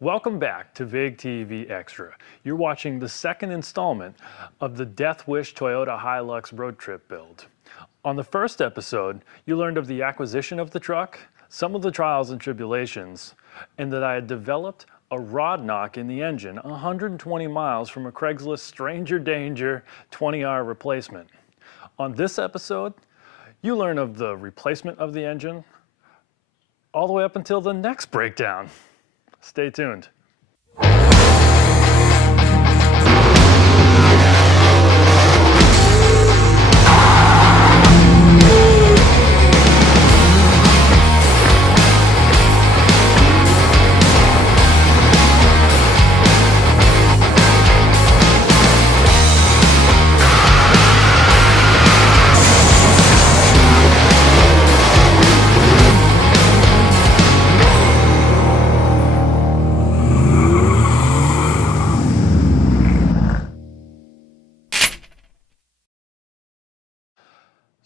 Welcome back to VIG TV Extra. You're watching the second installment of the Death Wish Toyota Hilux road trip build. On the first episode, you learned of the acquisition of the truck, some of the trials and tribulations, and that I had developed a rod knock in the engine 120 miles from a Craigslist stranger danger 20R replacement. On this episode, you learn of the replacement of the engine all the way up until the next breakdown. Stay tuned.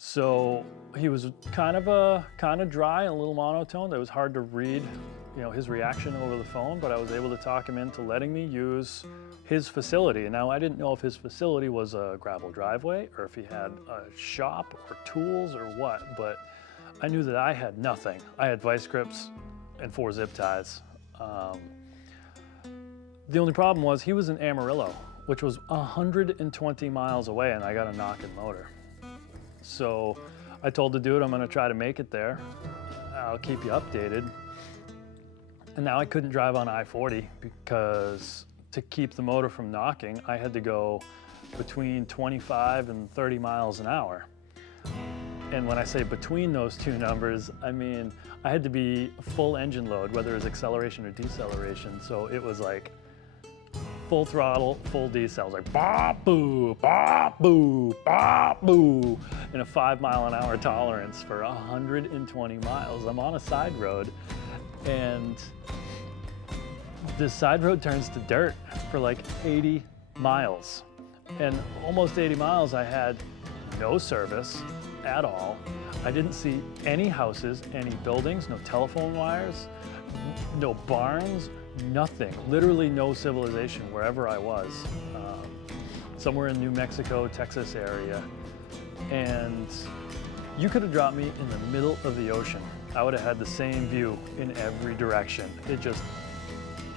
So he was kind of dry and a little monotone. It was hard to read, his reaction over the phone, but I was able to talk him into letting me use his facility. And now I didn't know if his facility was a gravel driveway or if he had a shop or tools or what, but I knew that I had nothing. I had vice grips and 4 zip ties. The only problem was he was in Amarillo, which was 120 miles away, and I got a knocking motor. So I told the dude I'm gonna try to make it there. I'll keep you updated. And now I couldn't drive on I-40 because to keep the motor from knocking, I had to go between 25 and 30 miles an hour. And when I say between those two numbers, I mean, I had to be full engine load, whether it was acceleration or deceleration. So it was like full throttle, full decel. I was like, bop boo, bop boo, bop boo, in a 5 mile an hour tolerance for 120 miles. I'm on a side road, and this side road turns to dirt for like 80 miles. And almost 80 miles, I had no service at all. I didn't see any houses, any buildings, no telephone wires, no barns, nothing, literally no civilization wherever I was. Somewhere in New Mexico, Texas area. And you could have dropped me in the middle of the ocean. I would have had the same view in every direction. It just,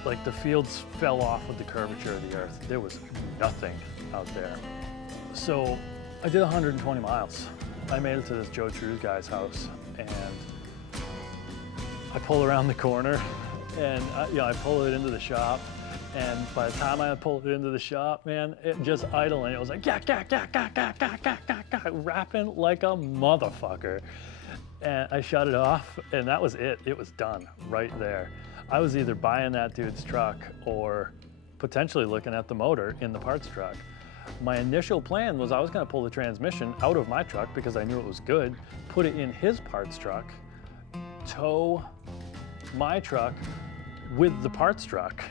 like the fields fell off with the curvature of the earth. There was nothing out there. So I did 120 miles. I made it to this Joe Trues guy's house, and I pull around the corner, and I pull it into the shop, and by the time I pulled it into the shop, man, it just idling. It was like, rapping like a motherfucker. And I shut it off, and that was it. It was done right there. I was either buying that dude's truck or potentially looking at the motor in the parts truck. My initial plan was I was gonna pull the transmission out of my truck because I knew it was good, put it in his parts truck, tow my truck with the parts truck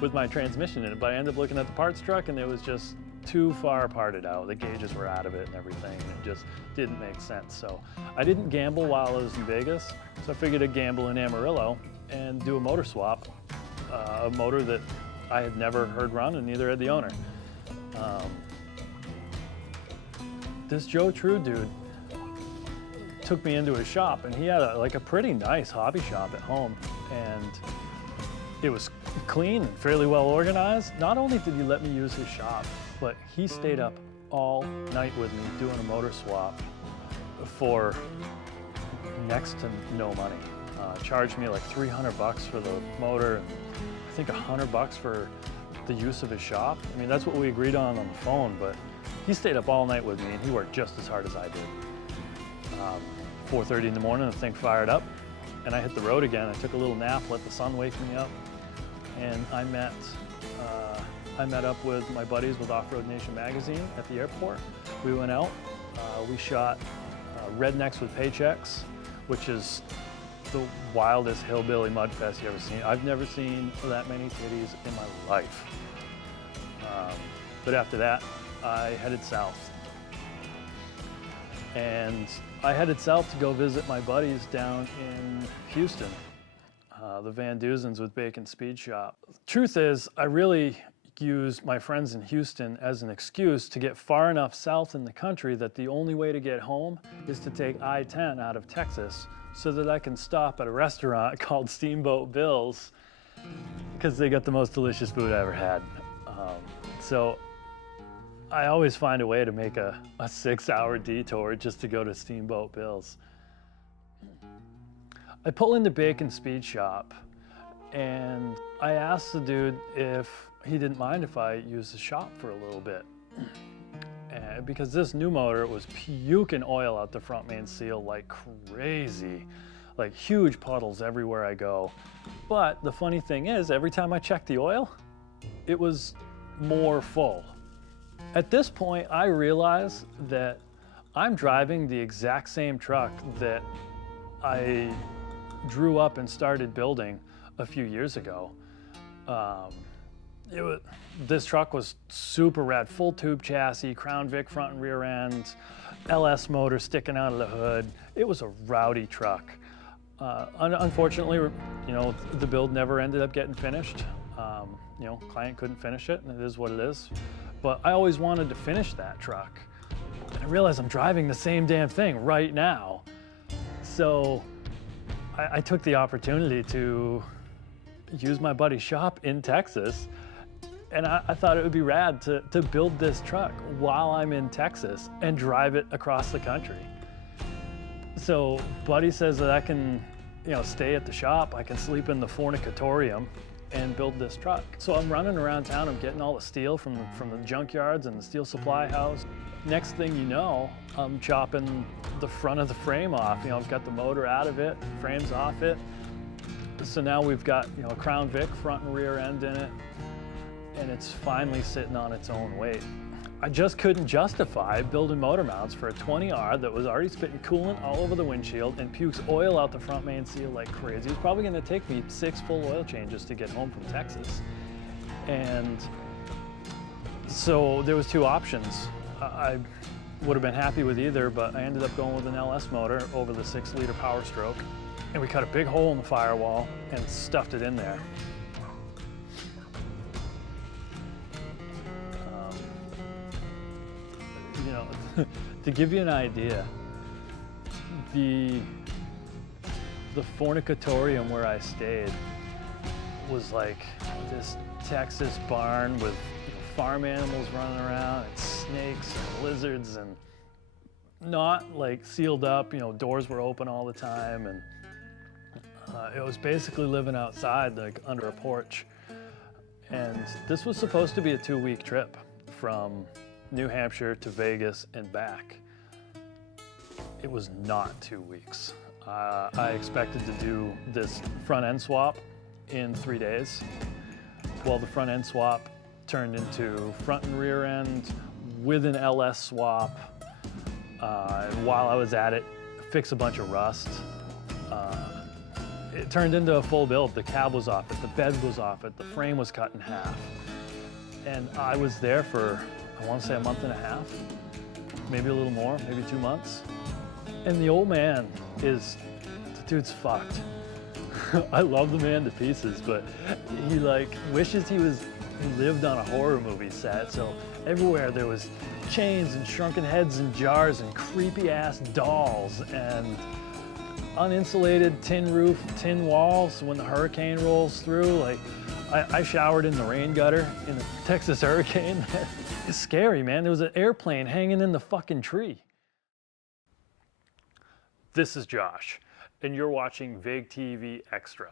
with my transmission in it. But I ended up looking at the parts truck, and it was just too far parted out. The gauges were out of it and everything, and it just didn't make sense. So I didn't gamble while I was in Vegas, so I figured I'd gamble in Amarillo and do a motor swap, a motor that I had never heard run, and neither had the owner. This Joe True dude took me into his shop, and he had a pretty nice hobby shop at home, and it was clean and fairly well organized. Not only did he let me use his shop, but he stayed up all night with me doing a motor swap for next to no money. Charged me like $300 for the motor, and I think $100 for the use of his shop. I mean, that's what we agreed on the phone, but he stayed up all night with me, and he worked just as hard as I did. 4:30 in the morning, the thing fired up, and I hit the road again. I took a little nap, let the sun wake me up, and I met up with my buddies with Off-Road Nation magazine at the airport. We went out, we shot Rednecks with Paychecks, which is the wildest hillbilly mudfest you ever seen. I've never seen that many titties in my life. But after that, I headed south. And I headed south to go visit my buddies down in Houston. the Van Duzens with Bacon Speed Shop. Truth is, I really use my friends in Houston as an excuse to get far enough south in the country that the only way to get home is to take I-10 out of Texas so that I can stop at a restaurant called Steamboat Bill's because they got the most delicious food I ever had. So I always find a way to make a 6-hour detour just to go to Steamboat Bill's. I pull into Bacon Speed Shop and I asked the dude if he didn't mind if I used the shop for a little bit. And because this new motor was puking oil out the front main seal like crazy, like huge puddles everywhere I go. But the funny thing is, every time I checked the oil, it was more full. At this point, I realize that I'm driving the exact same truck that I drew up and started building a few years ago. This truck was super rad, full tube chassis, Crown Vic front and rear end, LS motor sticking out of the hood. It was a rowdy truck. Unfortunately, the build never ended up getting finished. Client couldn't finish it, and it is what it is. But I always wanted to finish that truck. And I realize I'm driving the same damn thing right now. So I took the opportunity to use my buddy's shop in Texas. And I thought it would be rad to build this truck while I'm in Texas and drive it across the country. So Buddy says that I can, stay at the shop. I can sleep in the fornicatorium and build this truck. So I'm running around town. I'm getting all the steel from the junkyards and the steel supply house. Next thing you know, I'm chopping the front of the frame off. I've got the motor out of it, frame's off it. So now we've got, a Crown Vic front and rear end in it, and it's finally sitting on its own weight. I just couldn't justify building motor mounts for a 20R that was already spitting coolant all over the windshield and pukes oil out the front main seal like crazy. It was probably gonna take me 6 full oil changes to get home from Texas. And so there was 2 options. I would have been happy with either, but I ended up going with an LS motor over the 6-liter Power Stroke. And we cut a big hole in the firewall and stuffed it in there. To give you an idea, the fornicatorium where I stayed was like this Texas barn with farm animals running around and snakes and lizards, and not like sealed up, doors were open all the time, and it was basically living outside, like under a porch. And this was supposed to be a 2-week trip from New Hampshire to Vegas and back. It was not 2 weeks. I expected to do this front end swap in 3 days. Well, the front end swap turned into front and rear end with an LS swap. While I was at it, fix a bunch of rust. It turned into a full build. The cab was off it, the bed was off it, the frame was cut in half. And I was there for, I want to say, a month and a half, maybe a little more, maybe 2 months. And the old man the dude's fucked. I love the man to pieces, but he wishes he lived on a horror movie set. So everywhere there was chains and shrunken heads and jars and creepy ass dolls and uninsulated tin roof, tin walls when the hurricane rolls through. I showered in the rain gutter in the Texas hurricane. It's scary, man. There was an airplane hanging in the fucking tree. This is Josh, and you're watching Vig TV Extra,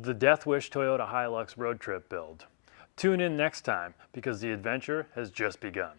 the Death Wish Toyota Hilux road trip build. Tune in next time because the adventure has just begun.